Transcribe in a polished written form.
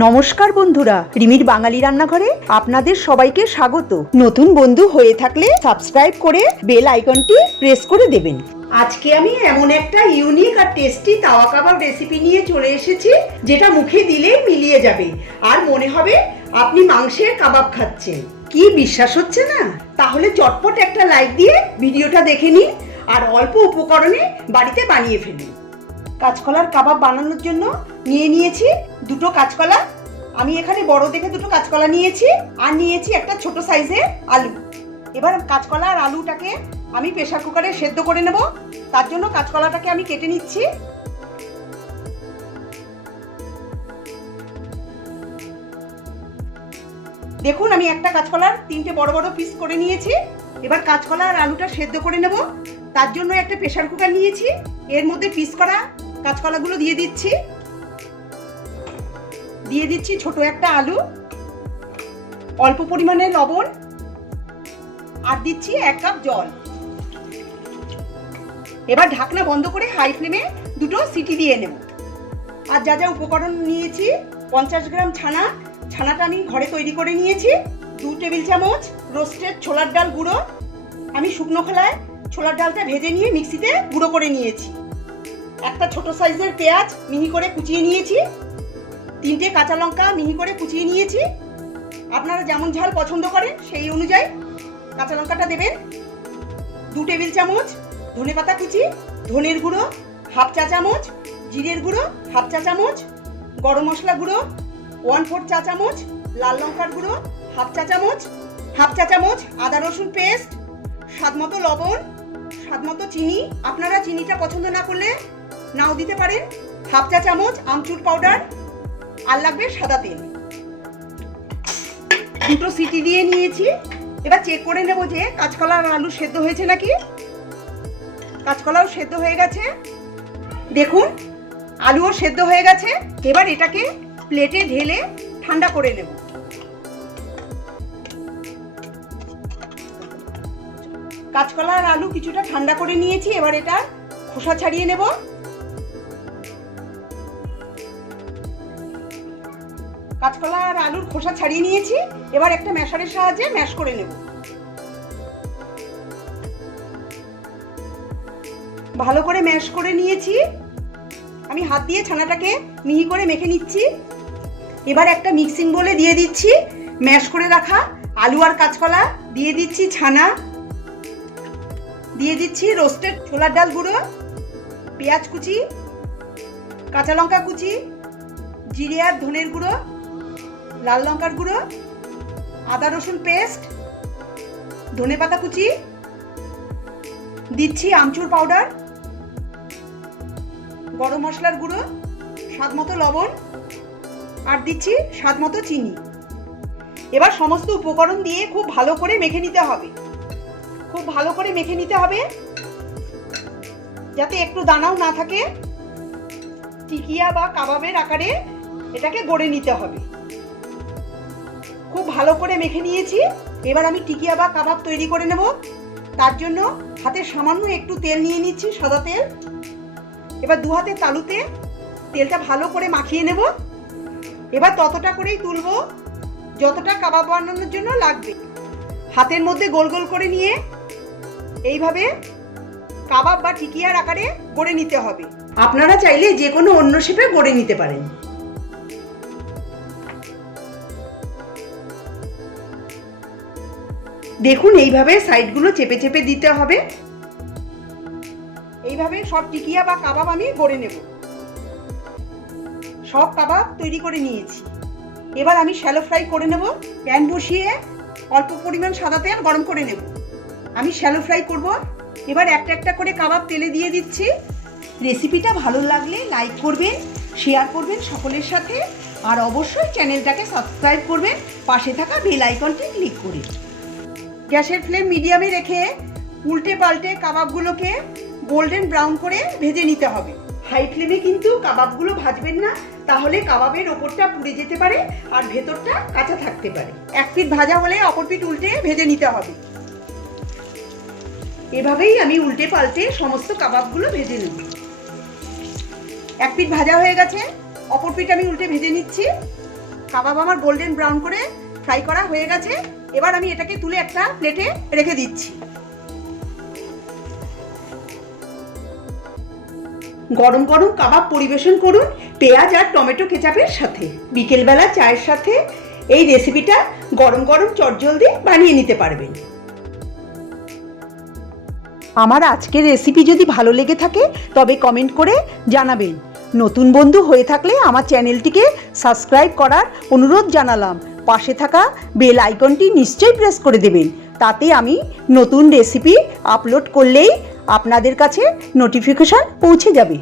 নমস্কার বন্ধুরা, রিমির বাঙালি রান্নাঘরে আপনাদের সবাইকে স্বাগত। নতুন বন্ধু হয়ে থাকলে সাবস্ক্রাইব করে বেল আইকনটি প্রেস করে দেবেন। আজকে আমি এমন একটা ইউনিক আর টেস্টি তাওয়া কাবাব রেসিপি নিয়ে চলে এসেছি, যেটা মুখে দিলেই মিলিয়ে যাবে আর মনে হবে আপনি মাংসের কাবাব খাচ্ছেন। কি বিশ্বাস হচ্ছে না? তাহলে চটপট একটা লাইক দিয়ে ভিডিওটা দেখে নিন আর অল্প উপকরণে বাড়িতে বানিয়ে ফেলুন। কাঁচকলার কাবাব বানানোর জন্য নিয়েছি দুটো কাঁচকলা। আমি এখানে বড় দেখে দুটো কাঁচকলা নিয়েছি আর নিয়েছি একটা ছোট সাইজের আলু। এবার কাঁচকলা আর আলুটাকে আমি প্রেসার কুকারে সেদ্ধ করে নেব। তার জন্য কাঁচকলাটাকে আমি কেটে নিচ্ছি। দেখুন, আমি একটা কাঁচকলার 3টে বড় বড় পিস করে নিয়েছি। এবার কাঁচকলা আর আলুটা সেদ্ধ করে নেব। তার জন্য একটা প্রেসার কুকার নিয়েছি। এর মধ্যে পিস করা কাঁচকলাগুলো দিয়ে দিচ্ছি ছোট একটা আলু, অল্প পরিমাণে লবণ আর দিচ্ছি 1 কাপ জল। এবার ঢাকনা বন্ধ করে হাই ফ্লেমে দুটো সিটি দিয়ে নেব। আর যা যা উপকরণ নিয়েছি, 50 গ্রাম ছানাটা আমি ঘরে তৈরি করে নিয়েছি, 2 টেবিল চামচ রোস্টেড ছোলার ডাল গুঁড়ো, আমি শুকনো খোলায় ছোলার ডালটা ভেজে নিয়ে মিক্সিতে গুঁড়ো করে নিয়েছি, একটা ছোট সাইজের পেঁয়াজ মিহি করে কুচিয়ে নিয়েছি, 3টে কাঁচা লঙ্কা মিহি করে কুচিয়ে নিয়েছি। আপনারা যেমন ঝাল পছন্দ করেন সেই অনুযায়ী কাঁচা লঙ্কাটা দেবেন। 2 টেবিল চামচ ধনেপাতা কুচি, ধনের গুঁড়ো 1/2 চা চামচ, জিরের গুঁড়ো 1/2 চা চামচ, গরম মশলা গুঁড়ো 1/4 চা চামচ, লাল লঙ্কার গুঁড়ো 1/2 চা চামচ, 1/2 চা চামচ আদা রসুন পেস্ট, স্বাদমতো লবণ, স্বাদমতো চিনি, আপনারা চিনিটা পছন্দ না করলে নাও দিতে পারেন, 1/2 চা চামচ আমচুর পাউডার, আর লাগবে সাদা তেল। দুটো সিটি দিয়ে নিয়েছি। এবার চেক করে নেব যে কাঁচকলা আর আলু সেদ্ধ হয়েছে নাকি। কাঁচকলাও সেদ্ধ হয়ে গেছে, দেখুন আলুও সেদ্ধ হয়ে গেছে। এবার এটাকে প্লেটে ঢেলে ঠান্ডা করে নেব। কাঁচকলা আর আলু কিছুটা ঠান্ডা করে নিয়েছি। এবার এটা খোসা ছাড়িয়ে নেব। কাঁচকলা আর আলুর খোসা ছাড়িয়ে নিয়েছি। এবার একটা ম্যাশারের সাহায্যে ম্যাশ করে নেব। ভালো করে ম্যাশ করে নিয়েছি। আমি হাত দিয়ে ছানাটাকে মিহি করে মেখে নিচ্ছি। এবার একটা মিক্সিং বোলে দিয়ে দিচ্ছি ম্যাশ করে রাখা আলু আর কাঁচকলা, দিয়ে দিচ্ছি ছানা, দিয়ে দিচ্ছি রোস্টেড ছোলার ডাল গুঁড়ো, পেঁয়াজ কুচি, কাঁচা লঙ্কা কুচি, জিরে আর ধনের গুঁড়ো, লাল লঙ্কার গুঁড়ো, আদা রসুন পেস্ট, ধনেপাতা কুচি, দিচ্ছি আমচুর পাউডার, গরম মশলার গুঁড়ো, স্বাদমতো লবণ আর দিচ্ছি স্বাদমতো চিনি। এবার সমস্ত উপকরণ দিয়ে খুব ভালো করে মেখে নিতে হবে। খুব ভালো করে মেখে নিতে হবে যাতে একটু দানাও না থাকে। টিকিয়া বা কাবাবের আকারে এটাকে গড়ে নিতে হবে। খুব ভালো করে মেখে নিয়েছি। এবার আমি টিকিয়া বা কাবাব তৈরি করে নেব। তার জন্য হাতে সামান্য একটু তেল নিয়ে নিচ্ছি, সাদা তেল। এবার 2 হাতে তালুতে তেলটা ভালো করে মাখিয়ে নেব। এবার ততটা করেই তুলবো যতটা কাবাব বানানোর জন্য লাগবে। হাতের মধ্যে গোল গোল করে নিয়ে এইভাবে কাবাব বা টিকিয়ার আকারে গড়ে নিতে হবে। আপনারা চাইলে যে কোনো অন্য শেপে গড়ে নিতে পারেন। দেখুন, এইভাবে সাইডগুলো চেপে চেপে দিতে হবে। এইভাবে সব টিকিয়া বা কাবাব আমি গড়ে নেব। সব কাবাব তৈরি করে নিয়েছি। এবার আমি শ্যালো ফ্রাই করে নেব। প্যান বসিয়ে অল্প পরিমাণ সাদা তেল গরম করে নেব। আমি শ্যালো ফ্রাই করব। এবার একটা একটা করে কাবাব তেলে দিয়ে দিচ্ছি। রেসিপিটা ভালো লাগলে লাইক করবেন, শেয়ার করবেন সকলের সাথে, আর অবশ্যই চ্যানেলটাকে সাবস্ক্রাইব করবেন, পাশে থাকা বেল আইকনটি ক্লিক করে। গ্যাসের ফ্লেম মিডিয়ামে রেখে উল্টে পাল্টে কাবাবগুলোকে গোল্ডেন ব্রাউন করে ভেজে নিতে হবে। হাই ফ্লেমে কিন্তু কাবাবগুলো ভাজবেন না, তাহলে কাবাবের ওপরটা পুড়ে যেতে পারে আর ভেতরটা কাঁচা থাকতে পারে। এক পিঠ ভাজা হলে অপর পিঠ উল্টে ভেজে নিতে হবে। এভাবেই আমি উল্টে পাল্টে সমস্ত কাবাবগুলো ভেজে নেব। এক পিঠ ভাজা হয়ে গেছে, অপর পিঠ আমি উল্টে ভেজে নিচ্ছি। কাবাব আমার গোল্ডেন ব্রাউন করে ফ্রাই করা হয়ে গেছে। এবার আমি এটাকে তুলে একটা প্লেটে রেখে দিচ্ছি। গরম গরম কাবাব পরিবেশন করুন পেঁয়াজ আর টমেটো কেচাপের সাথে। বিকেলবেলা চায়ের সাথে এই রেসিপিটা গরম গরম চটজলদি বানিয়ে নিতে পারবেন। আমার আজকের রেসিপি যদি ভালো লেগে থাকে তবে কমেন্ট করে জানাবেন। নতুন বন্ধু হয়ে থাকলে আমার চ্যানেলটিকে সাবস্ক্রাইব করার অনুরোধ জানালাম। পাশে থাকা বেল আইকনটি নিশ্চয়ই প্রেস করে দেবেন, তাতে আমি নতুন রেসিপি আপলোড করলেই আপনাদের কাছে নোটিফিকেশন পৌঁছে যাবে।